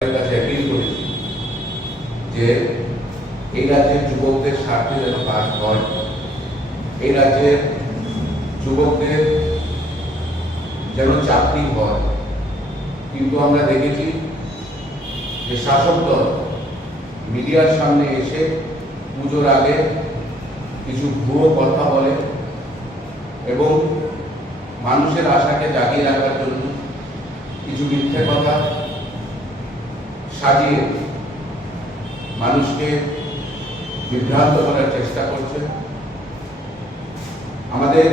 কাছে অ্যাপিল করেছি যে এই রাজ্যের যুবকদের স্বার্থে যেন কাজ হয়, এই রাজ্যের যুবকদের যেন চাকরি হয়। কিন্তু আমরা দেখেছি যে শাসক দল মিডিয়ার সামনে এসে পুজোর আগে কিছু ভুয়ো কথা বলে এবং মানুষের আশাকে জাগিয়ে রাখার জন্য কিছু মিথ্যে কথা সাজিয়ে মানুষকে বিভ্রান্ত করার চেষ্টা করছে। আমাদের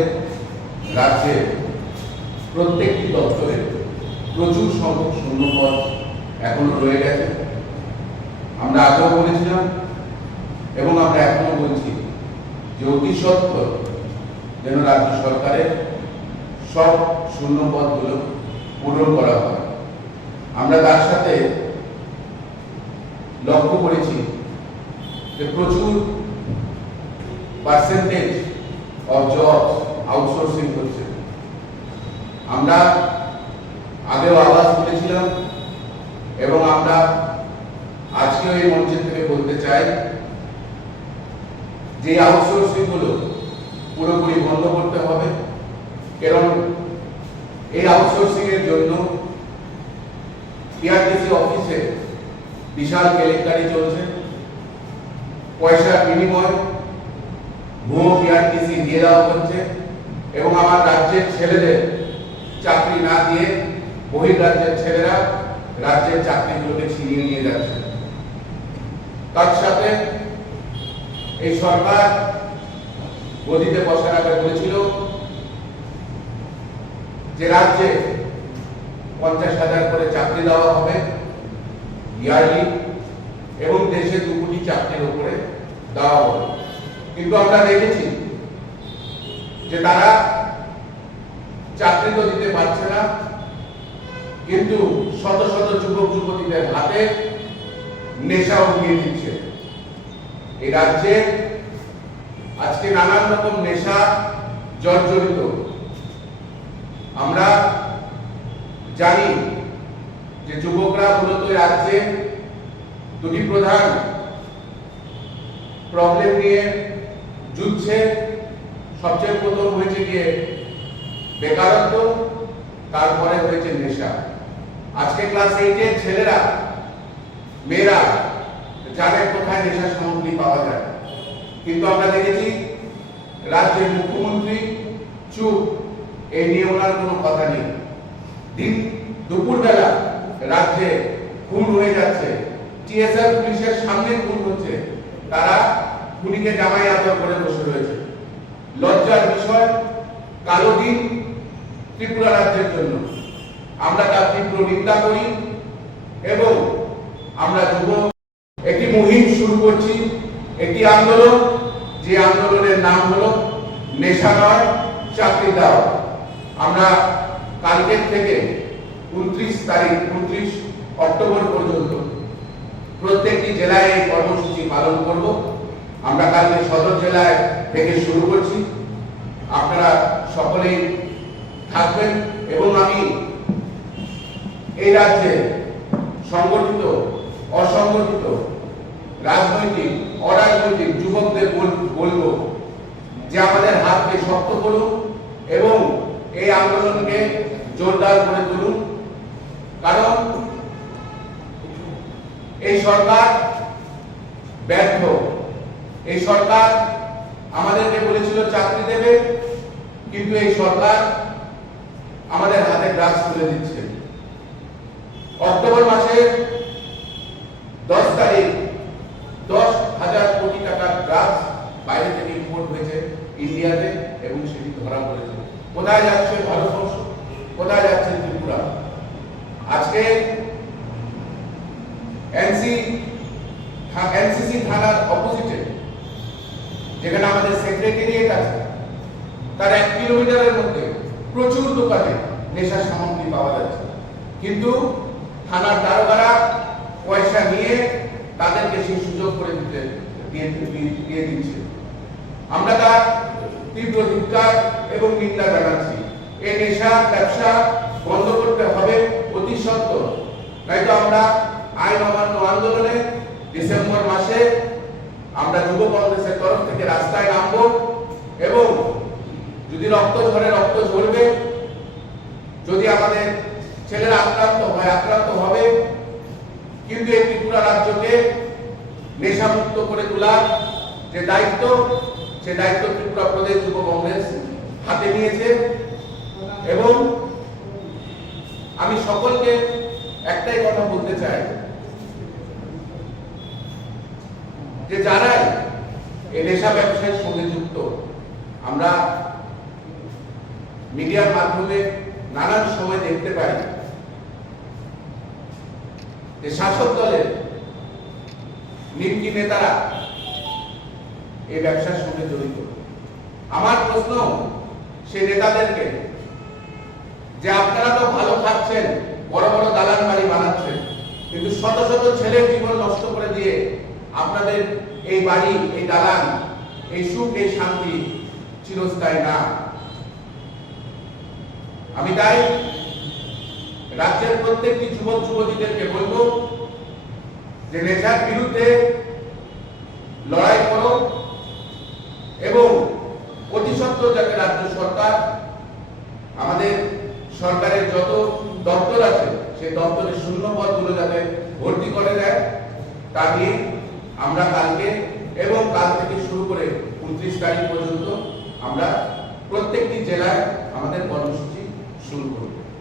রাজ্যে প্রত্যেকটি দপ্তরে প্রচুর সংখ্যক শূন্যপদ এখনো রয়ে গেছে। আমরা আগেও বলেছিলাম এবং আমরা এখনো বলছি যে অতি সত্বর যেন রাজ্য সরকারের সব শূন্যপদগুলো পূরণ করা হয়। আমরা তার সাথে লক্ষ্য করেছি যে প্রচুর পার্সেন্টেজ অফ জবস আউটসোর্সিং হচ্ছে। আমরা আগেও আওয়াজ তুলেছিলাম এবং আমরা আজকেও এই মঞ্চের থেকে বলতে চাই যে আউটসোর্সিং গুলো পুরোপুরি বন্ধ করতে হবে, কারণ এই আউটসোর্সিং এর জন্য পিআরটিসি অফিসে বিশাল কেলেঙ্কারি চলছে। পয়সার বিনিময়ে ভুয়ো পিআরটিসি দিয়ে দেওয়া হচ্ছে এবং আমার রাজ্যের ছেলেদের চাকরি না দিয়ে বহির রাজ্যের ছেলেরা রাজ্যের চাকরিগুলোকে ছিনিয়ে নিয়ে যাচ্ছে। তার সাথে এই সরকার গদিতে বসার আগে বলেছিল যে রাজ্যে 50,000 করে চাকরি দেওয়া হবে ইয়ারলি এবং দেশে 2 কোটি চাকরির উপরে দেওয়া হবে। কিন্তু আমরা দেখেছি যে তারা চাকরি তো দিতে পারছে না, কিন্তু শত শত যুবক যুবতীদের হাতে নেশাও দিয়ে দিচ্ছে। এই রাজ্যে আজকে নানান রকম নেশা জর্জরিত। আমরা জানি যে যুবকরা মূলত রাজ্যে দুটি প্রধান প্রবলেম নিয়ে যুদ্ধে। সবচেয়ে প্রথম হয়েছে গিয়ে বেকারত্ব, তারপরে হয়েছে নেশা। আজকে ক্লাস 8 এর ছেলেরা মেয়েরা জানে কোথায় নেশা সামগ্রী পাওয়া যায়, কিন্তু আমরা দেখেছি রাজ্যের মুখ্যমন্ত্রী চুপ, এই নিয়ে ওনার কোনো কথা নেই। দিন দুপুরবেলা রাজ্যে খুন হয়ে যাচ্ছে, টিএসআর পুলিশের সামনে খুন হচ্ছে, তারা খুনিকে জামাই আদর করে বসে রয়েছে। লজ্জার বিষয়, কালো দিন ত্রিপুরা রাজ্যের জন্য। আমরা তার তীব্র নিন্দা করি এবং আমরা যুবক একটি মুহিম শুরু করছি, একটি আন্দোলন, যে আন্দোলনের নাম হলো নেশা নয় চাকরি দাও। আমরা কালকের থেকে 29 অক্টোবর পর্যন্ত প্রত্যেকটি জেলায় এই কর্মসূচি পালন করব। আমরা কালকে সদর জেলায় থেকে শুরু করছি। আপনারা সকলেই থাকবেন এবং আমি এই রাজ্যে সংগঠিত অসংগঠিত রাজনৈতিক অরাজনৈতিক যুবকদের বলবো যে আমাদের হাতকে শক্ত করুন এবং এই আন্দোলনকে জোরদার করে তুলুন। কারণ এই সরকার ব্যর্থ। এই সরকার আমাদেরকে বলেছিল চাকরি দেবে, কিন্তু এই সরকার আমাদের হাতে ড্রাগস তুলে দিচ্ছে। অক্টোবর মাসের 10 তারিখ 10,000 কোটি টাকার ড্রাগস বাইরে থেকে ইম্পোর্ট হয়েছে ইন্ডিয়াতে এবং সেটি ধরা পড়েছে। কোথায় যাচ্ছে ভারতবর্ষ, কোথায় যাচ্ছে ত্রিপুরা? আজকে এনসিসি থানার অপোজিটে যেখানে আমাদের সেক্রেটারিয়েট আছে, তার 1 কিলোমিটারের মধ্যে প্রচুর দোকানে নেশা সামগ্রী পাওয়া যাচ্ছে, কিন্তু থানার দারোগারা পয়সা নিয়ে তাদেরকে সেই সুযোগ করে দিয়ে দিচ্ছে। আমরা তার তীব্র ধিক্কার এবং নিন্দা জানাচ্ছি। এই নেশা ব্যবসা বন্ধ করতে হবে অতি সত্বর, নয়তো আমরা আইন অমান্য আন্দোলনে ডিসেম্বর মাসে আমরা যুব কংগ্রেসের তরফ থেকে রাস্তায় নামবো এবং যদি রক্ত ঝরে রক্ত ঝরবে, যদি আমাদের ছেলেরা আক্রান্ত হবে, কিন্তু এই ত্রিপুরা রাজ্যকে নেশামুক্ত করে তোলার যে দায়িত্ব, সে দায়িত্ব ত্রিপুরা প্রদেশ যুব কংগ্রেস হাতে নিয়েছে। এবং আমি সকলকে একটাই কথা বলতে চাই যে যারাই এই নেশা ব্যবসায়ের সঙ্গে যুক্ত, আমরা মিডিয়ার মাধ্যমে নানান সময় দেখতে পাই যে শাসক দলের নিম্ন নেতারা এই ব্যবসার সঙ্গে জড়িত। আমার প্রশ্ন সেই নেতাদেরকে যে আপনারা তো ভালো খাচ্ছেন, বড় বড় দালান বাড়ি বানাচ্ছেন, কিন্তু শত শত ছেলের জীবন নষ্ট করে দিয়ে আপনাদের এই বাড়ি, এই দালান, এই সুখ, এই শান্তি চিরস্থায়ী না। আমি তাই রাজ্যের প্রত্যেকটি যুবক যুবতীদেরকে বলবো যে নেশার বিরুদ্ধে লড়াই করো এবং অতি সত্ত্বর যাতে রাজ্য সরকার আমাদের সরকারের যত দপ্তর আছে সেই দপ্তরের শূন্য পদগুলো যাতে ভর্তি করে দেয়, তা নিয়ে আমরা কালকে এবং কাল থেকে শুরু করে 29 তারিখ পর্যন্ত আমরা প্রত্যেকটি জেলায় আমাদের কর্মসূচি শুরু করব।